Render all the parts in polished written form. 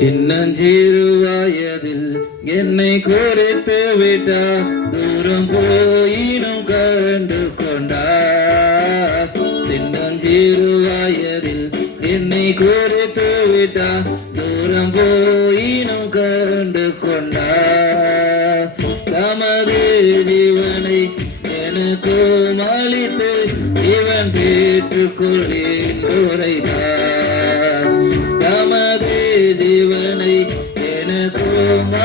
சின்னஞ்சிறு வயதில் என்னை குறித்து விட்டா, தூரம் போயினும் கண்டு கொண்டா. சின்னஞ்சிறு வயதில் என்னை குறித்து விட்டா, தூரம் போயினும் கண்டு கொண்டா. தமது ஜீவனை எனக்கு அளித்து இவன் பெற்றுக்கொள்ளேன் உரைத்தார். தமது ஜீவனை எனக்கு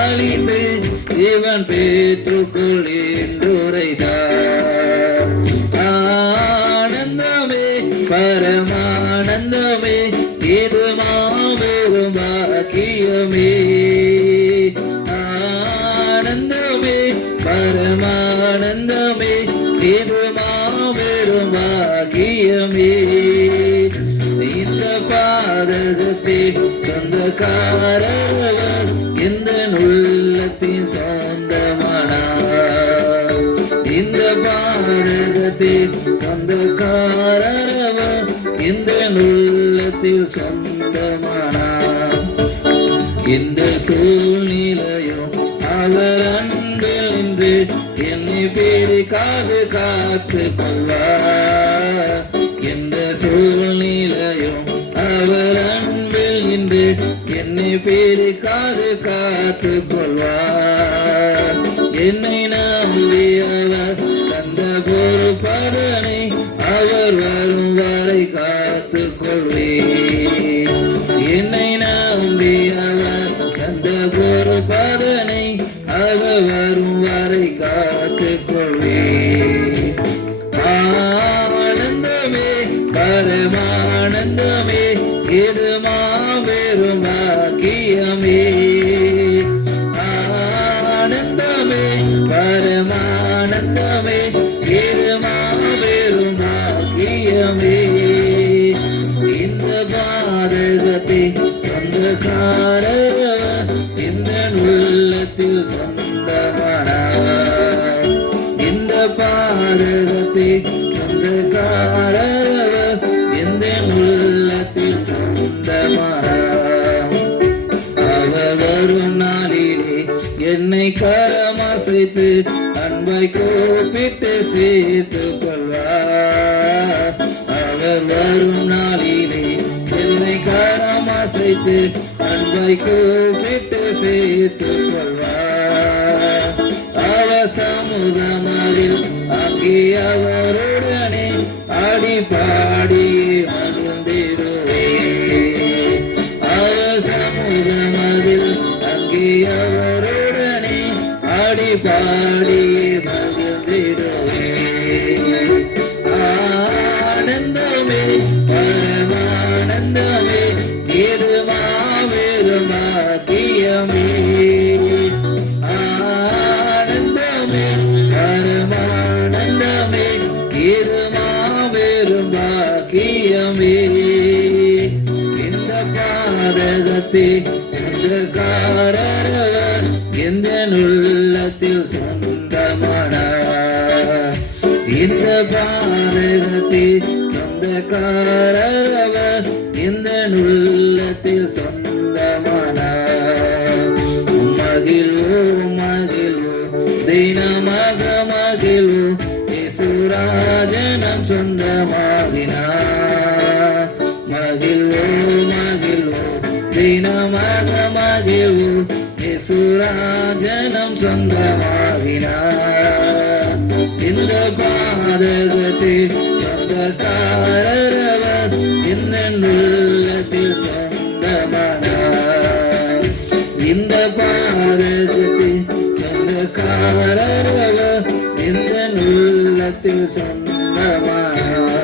அளித்து இவன் பெற்றுக்கொள்ளேன் உரைத்தார். ஆனந்தமே பரமானந்தமே இது மாபெரும் பாக்கியமே. ஆனந்தமே பரமானந்தமே இது மாபெரும் பாக்கியமே. இந்த பாதகத்தை சொந்தக்காரர் இந்த உள்ளத்தின் சொந்தமானார். இந்த பாதகத்தை சொந்தக்காரர் இந்த உள்ளத்தில் சொந்தமானார். இந்த சூழ்நிலையும் அவர் அன்பில் நின்று என்னை பேருக்காக காத்து கொள்வார். இந்த சூழ்நிலையும் அவர் அன்பில் நின்று என்னை பேருக்காக காத்து கொள்வார். என்னை நம்பி அவர் தந்த பொறுப்பதனை அவர் வரும் வரை காத்து கொள்வேன். என்னை நம்பி அவர் தந்த பொறுப்பதனை அவர் வரும் வரை காத்து கொள்வேன். ஆனந்தமே பரமானந்தமே இது மாபெரும் பாக்கியமே. ஆனந்தமே பரமானந்தமே இது மாபெரும் பாக்கியமே. இந்த பாதகத்தை சொந்தக்காரர் இந்த உள்ளத்தில் சொந்தமானார். இந்த பாதகத்தை சொந்தக்காரர் இந்த உள்ளத்தில் சொந்தமானார். அவர் வரும் நாளிலே என்னை கரமசைத்து அன்பை கூப்பிட்டு சேர்த்து கொள்வார். அவர் வரும் நாளிலே என்னை கரமசைத்து அன்பை கூப்பிட்டு சேர்த்து கொள்வார். அவர் சமுதமதில் அங்கே அவருடனே ஆடி பாடி மகிழ்ந்திடுவே. அவர் சமுதமதில் அங்கே அவருடனே ஆடி பாடி மகிழ்ந்திடுவே. ஆனந்தமே பரமானந்தமே இது மாபெரும் பாக்கியமே. ஆனந்தமே பரமானந்தமே இது மாபெரும் பாக்கியமே. இந்த பாதகத்தை சொந்தக்காரர் எந்த உள்ளத்தில் சொந்தமானார். இந்த பாதகத்தை சொந்தக்காரர் இந்த உள்ளத்தில் சொந்தமானார். மகிழ்வோ மகிழ்வோ தினமாக மகிழ்வோ இயேசுராஜனம் சொந்தமாகினார். மகிழ்வோ மகிழ்வோ தினமாக மகிழ்வோ இயேசுராஜனம் சொந்தமாகினார். இந்த பாதகத்தை சொந்தக்காரர் இந்த உள்ளத்தில் சொந்தமானார். இந்த பாதகத்தை சொந்தக்காரர் இந்த உள்ளத்தில் சொந்தமானார்.